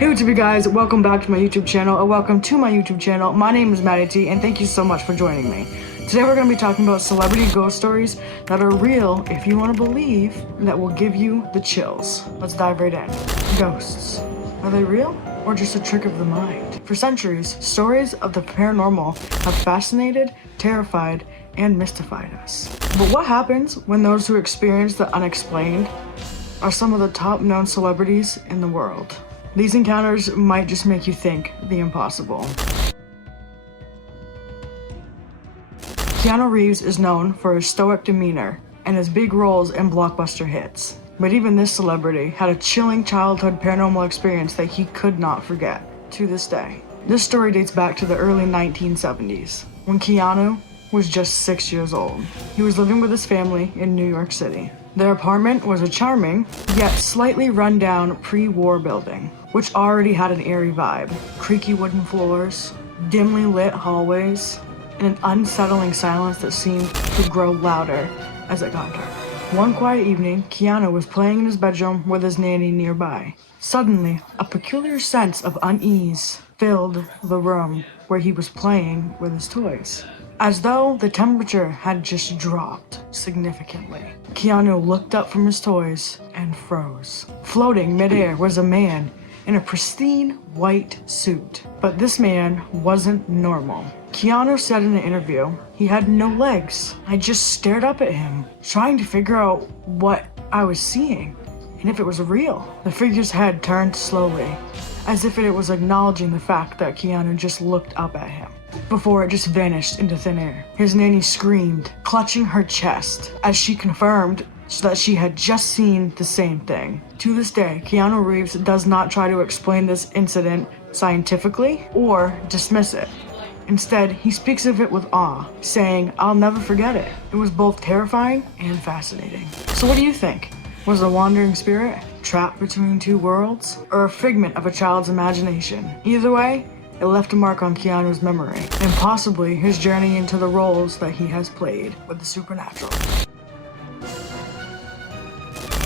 Hey, what's up you guys? Welcome back to my YouTube channel, or welcome to my YouTube channel. My name is Maddie T, and thank you so much for joining me. Today we're going to be talking about celebrity ghost stories that are real, if you want to believe, that will give you the chills. Let's dive right in. Ghosts. Are they real, or just a trick of the mind? For centuries, stories of the paranormal have fascinated, terrified, and mystified us. But what happens when those who experience the unexplained are some of the top known celebrities in the world? These encounters might just make you think the impossible. Keanu Reeves is known for his stoic demeanor and his big roles in blockbuster hits. But even this celebrity had a chilling childhood paranormal experience that he could not forget to this day. This story dates back to the early 1970s, when Keanu was just 6 years old. He was living with his family in New York City. Their apartment was a charming, yet slightly run-down pre-war building, which already had an eerie vibe. Creaky wooden floors, dimly lit hallways, and an unsettling silence that seemed to grow louder as it got dark. One quiet evening, Keanu was playing in his bedroom with his nanny nearby. Suddenly, a peculiar sense of unease filled the room where he was playing with his toys, as though the temperature had just dropped significantly. Keanu looked up from his toys and froze. Floating midair was a man in a pristine white suit. But this man wasn't normal. Keanu said in an interview, he had no legs. I just stared up at him, trying to figure out what I was seeing and if it was real. The figure's head turned slowly, as if it was acknowledging the fact that Keanu just looked up at him, before it just vanished into thin air. His nanny screamed, clutching her chest, as she confirmed that she had just seen the same thing. To this day, Keanu Reeves does not try to explain this incident scientifically or dismiss it. Instead, he speaks of it with awe, saying, "I'll never forget it. It was both terrifying and fascinating." So what do you think? Was it a wandering spirit, trapped between two worlds, or a figment of a child's imagination? Either way, it left a mark on Keanu's memory, and possibly his journey into the roles that he has played with the supernatural.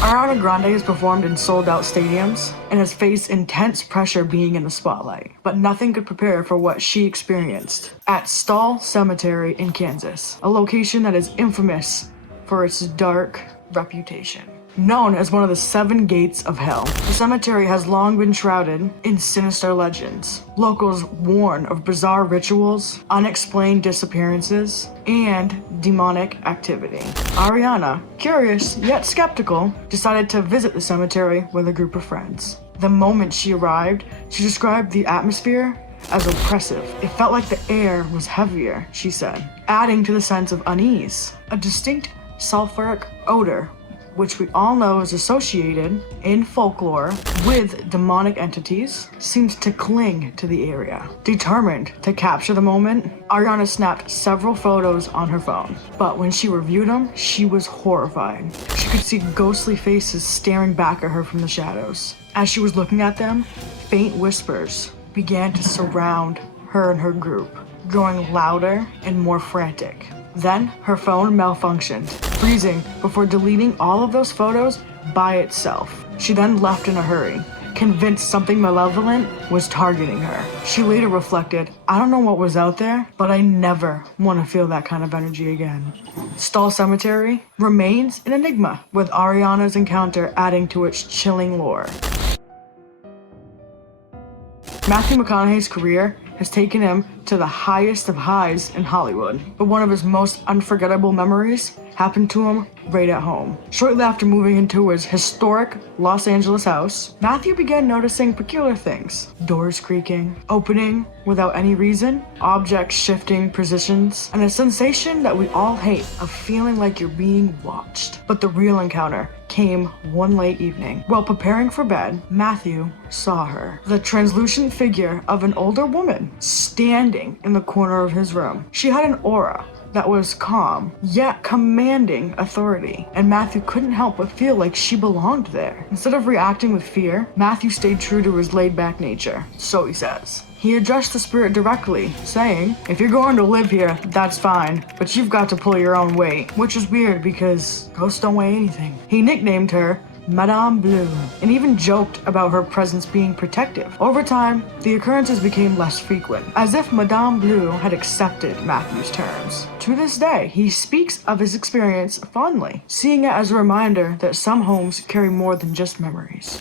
Ariana Grande has performed in sold-out stadiums and has faced intense pressure being in the spotlight, but nothing could prepare for what she experienced at Stall Cemetery in Kansas, a location that is infamous for its dark reputation. Known as one of the 7 gates of hell, the cemetery has long been shrouded in sinister legends. Locals warn of bizarre rituals, unexplained disappearances, and demonic activity. Ariana, curious yet skeptical, decided to visit the cemetery with a group of friends. The moment she arrived, she described the atmosphere as oppressive. It felt like the air was heavier, she said, adding to the sense of unease. A distinct sulfuric odor, which we all know is associated in folklore with demonic entities, seemed to cling to the area. Determined to capture the moment, Ariana snapped several photos on her phone. But when she reviewed them, she was horrified. She could see ghostly faces staring back at her from the shadows. As she was looking at them, faint whispers began to surround her and her group, growing louder and more frantic. Then her phone malfunctioned, freezing before deleting all of those photos by itself. She then left in a hurry, convinced something malevolent was targeting her. She later reflected, "I don't know what was out there, but I never want to feel that kind of energy again." Stall Cemetery remains an enigma, with Ariana's encounter adding to its chilling lore. Matthew McConaughey's career has taken him to the highest of highs in Hollywood, but one of his most unforgettable memories happened to him right at home. Shortly after moving into his historic Los Angeles house, Matthew began noticing peculiar things. Doors creaking, opening without any reason, objects shifting positions, and a sensation that we all hate of feeling like you're being watched. But the real encounter came one late evening. While preparing for bed, Matthew saw her, the translucent figure of an older woman, standing in the corner of his room. She had an aura that was calm, yet commanding authority, and Matthew couldn't help but feel like she belonged there. Instead of reacting with fear, Matthew stayed true to his laid-back nature, so he says. He addressed the spirit directly, saying, "If you're going to live here, that's fine, but you've got to pull your own weight," which is weird because ghosts don't weigh anything. He nicknamed her Madame Blue, and even joked about her presence being protective. Over time, the occurrences became less frequent, as if Madame Blue had accepted Matthew's terms. To this day, he speaks of his experience fondly, seeing it as a reminder that some homes carry more than just memories.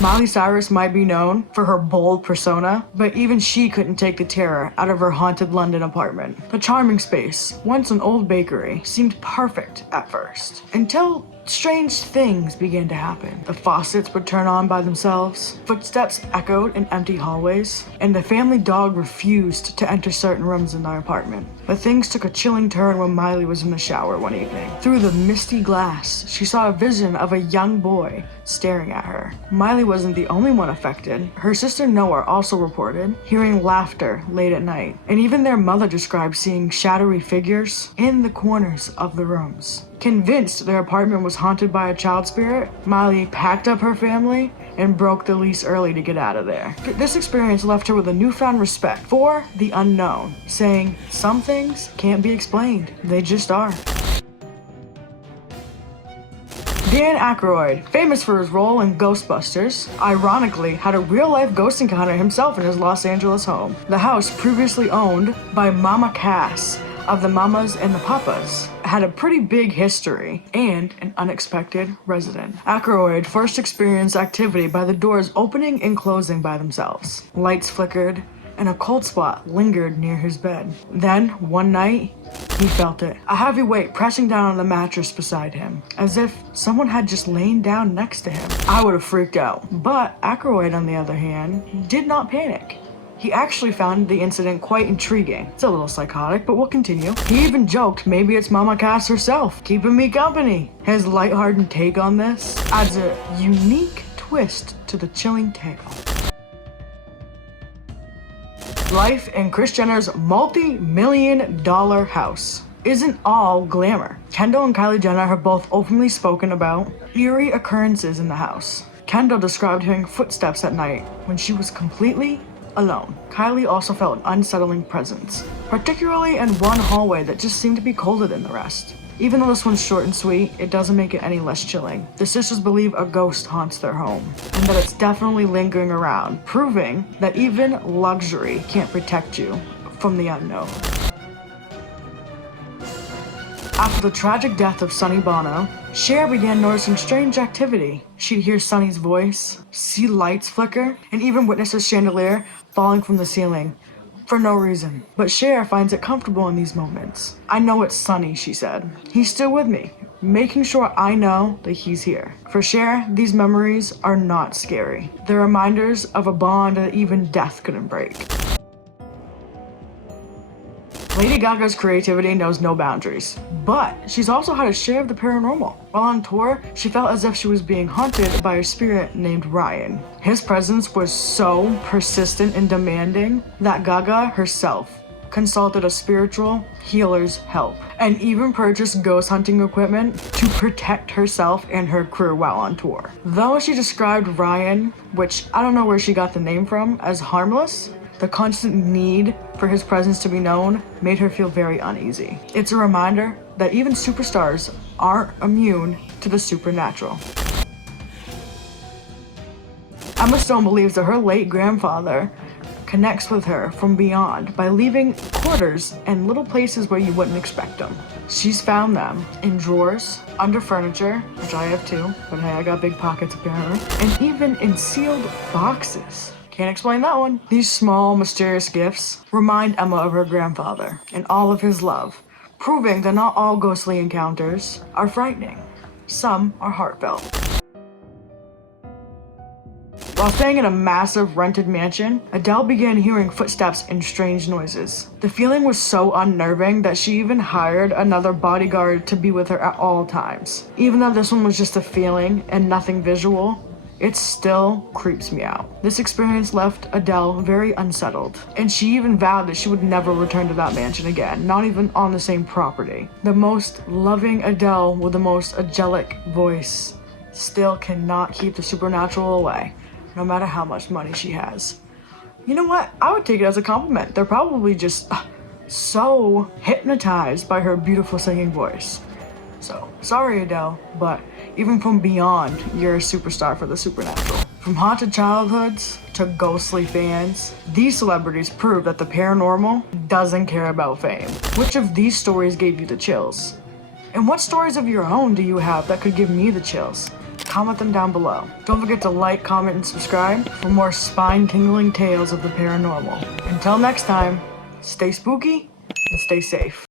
Miley Cyrus might be known for her bold persona, but even she couldn't take the terror out of her haunted London apartment. The charming space, once an old bakery, seemed perfect at first, until strange things began to happen. The faucets would turn on by themselves, footsteps echoed in empty hallways, and the family dog refused to enter certain rooms in their apartment. But things took a chilling turn when Miley was in the shower one evening. Through the misty glass, she saw a vision of a young boy staring at her. Miley wasn't the only one affected. Her sister Noah also reported hearing laughter late at night, and even their mother described seeing shadowy figures in the corners of the rooms. Convinced their apartment was haunted by a child spirit, Miley packed up her family and broke the lease early to get out of there. This experience left her with a newfound respect for the unknown, saying, "Some things can't be explained, they just are." Dan Ackroyd, famous for his role in Ghostbusters, ironically had a real-life ghost encounter himself in his Los Angeles home. The house, previously owned by Mama Cass of the Mamas and the Papas, had a pretty big history and an unexpected resident. Ackroyd first experienced activity by the doors opening and closing by themselves. Lights flickered, and a cold spot lingered near his bed. Then, one night, he felt it. A heavy weight pressing down on the mattress beside him, as if someone had just lain down next to him. I would have freaked out. But Ackroyd, on the other hand, did not panic. He actually found the incident quite intriguing. It's a little psychotic, but we'll continue. He even joked maybe it's Mama Cass herself, keeping me company. His lighthearted take on this adds a unique twist to the chilling tale. Life in Kris Jenner's multi-million-dollar house isn't all glamour. Kendall and Kylie Jenner have both openly spoken about eerie occurrences in the house. Kendall described hearing footsteps at night when she was completely alone. Kylie also felt an unsettling presence, particularly in one hallway that just seemed to be colder than the rest. Even though this one's short and sweet, it doesn't make it any less chilling. The sisters believe a ghost haunts their home, and that it's definitely lingering around, proving that even luxury can't protect you from the unknown. After the tragic death of Sonny Bono, Cher began noticing strange activity. She'd hear Sonny's voice, see lights flicker, and even witness a chandelier falling from the ceiling for no reason. But Cher finds it comfortable in these moments. "I know it's Sonny," she said. "He's still with me, making sure I know that he's here." For Cher, these memories are not scary. They're reminders of a bond that even death couldn't break. Lady Gaga's creativity knows no boundaries, but she's also had a share of the paranormal. While on tour, she felt as if she was being haunted by a spirit named Ryan. His presence was so persistent and demanding that Gaga herself consulted a spiritual healer's help and even purchased ghost hunting equipment to protect herself and her crew while on tour. Though she described Ryan, which I don't know where she got the name from, as harmless, the constant need for his presence to be known made her feel very uneasy. It's a reminder that even superstars aren't immune to the supernatural. Emma Stone believes that her late grandfather connects with her from beyond by leaving quarters and little places where you wouldn't expect them. She's found them in drawers, under furniture, which I have too, but hey, I got big pockets apparently, and even in sealed boxes. Can't explain that one. These small, mysterious gifts remind Emma of her grandfather and all of his love, proving that not all ghostly encounters are frightening. Some are heartfelt. While staying in a massive rented mansion, Adele began hearing footsteps and strange noises. The feeling was so unnerving that she even hired another bodyguard to be with her at all times. Even though this one was just a feeling and nothing visual, it still creeps me out. This experience left Adele very unsettled, and she even vowed that she would never return to that mansion again, not even on the same property. The most loving Adele with the most angelic voice still cannot keep the supernatural away, no matter how much money she has. You know what? I would take it as a compliment. They're probably just so hypnotized by her beautiful singing voice. So, sorry Adele, but even from beyond, you're a superstar for the supernatural. From haunted childhoods to ghostly fans, these celebrities prove that the paranormal doesn't care about fame. Which of these stories gave you the chills? And what stories of your own do you have that could give me the chills? Comment them down below. Don't forget to like, comment, and subscribe for more spine-tingling tales of the paranormal. Until next time, stay spooky and stay safe.